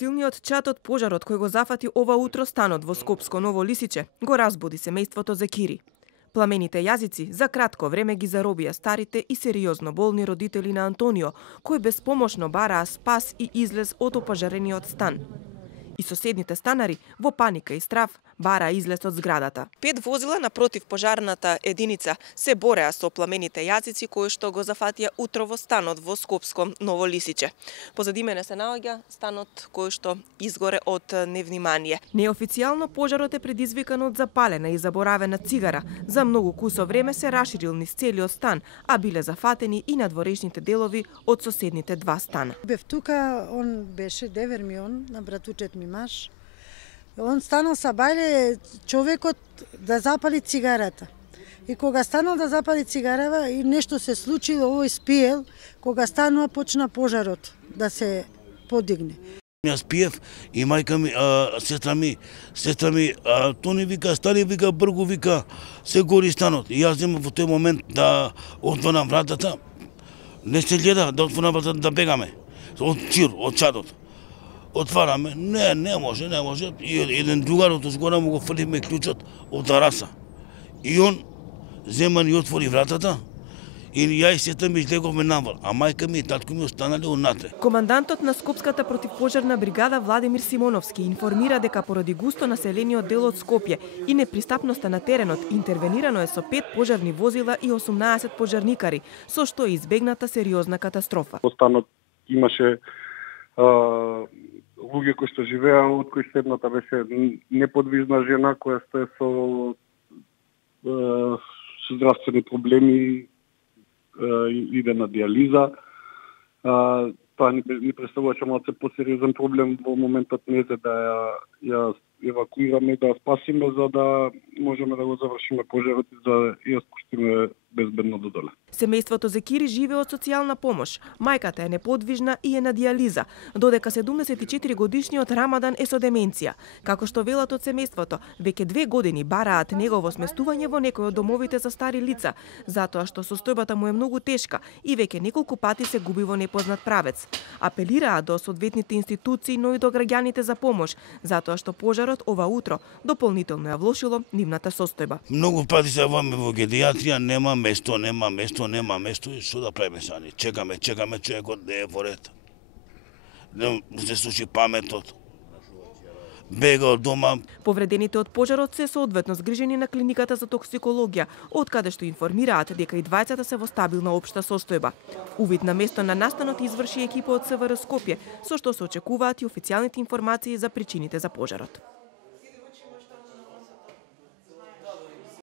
Силниот чат од пожарот кој го зафати ова утро станот во Скопско Ново Лисиче го разбуди семејството Зекири. Пламените јазици за кратко време ги заробија старите и сериозно болни родители на Антонио, кои безпомошно бараа спас и излез од опожарениот стан. И соседните станари во паника и страв бараа излез од зградата. 5 возила на противпожарната единица се бореа со пламените јазици кои што го зафатија утро во станот во Скопско Ново Лисиче. Позади мене се наоѓа станот кој што изгоре од невнимание. Неофицијално пожарот е предизвикан од запалена и заборавена цигара. За многу кусо време се раширил низ целиот стан, а биле зафатени и надворешните делови од соседните два стана. Бев тука, он беше девер ми на братучет ми маж. Он станал са бајле човекот да запали цигарата. И кога станал да запали цигарава и нешто се случило, овој спиел, кога станува почна пожарот да се подигне. Јас пиев и мајка ми, сестра ми, Тони вика, стари вика, бргу вика, се гори станот. И јас земам во тој момент да отворам вратата, не се гледа да отворам вратата да бегаме. Од чир, од чадот. Отвараме, не може. И еден другар од згора му го фрлиме клучот од тераса. И он зема и отвори вратата, и ја и сестра ми излеговме навор, а мајка ми и татко ми останале онатре. Командантот на Скопската противпожарна бригада Владимир Симоновски информира дека поради густо населениот дел од Скопје и непристапноста на теренот интервенирано е со 5 пожарни возила и 18 пожарникари, со што е избегната сериозна катастрофа. Останот имаше луѓе кои што живеа, од кои седната беше неподвижна жена која стои со здравствени проблеми, иде на диализа. Тоа ни представуваше малце посериозен проблем во моментот, не за да ја евакуираме, да ја спасиме, за да можеме да го завршиме пожарот и да ја спуштиме безбедно додоле. Семејството Зекири живее од социјална помош. Мајката е неподвижна и е на диализа, додека 74 годишниот Рамадан е со деменција. Како што велат од семејството, веќе 2 години бараат негово сместување во некој од домовите за стари лица, затоа што состојбата му е многу тешка и веќе неколку пати се губи во непознат правец. Апелираа до соодветните институции, но и до граѓаните за помош, затоа што пожарот ова утро дополнително ја влошило нивната состојба. Многу пати се ваме во гедијатрија, нема место, и што да правиме сани? Чекаме човекот да е во ред. Не се слуши паметот. Бега од дома. Повредените од пожарот се соодветно згрижени на клиниката за токсикологија, од каде што информираат дека и двајцата се во стабилна општа состојба. Увид на место на настанот изврши екипа од СВР Скопје, со што се очекуваат и официјалните информации за причините за пожарот.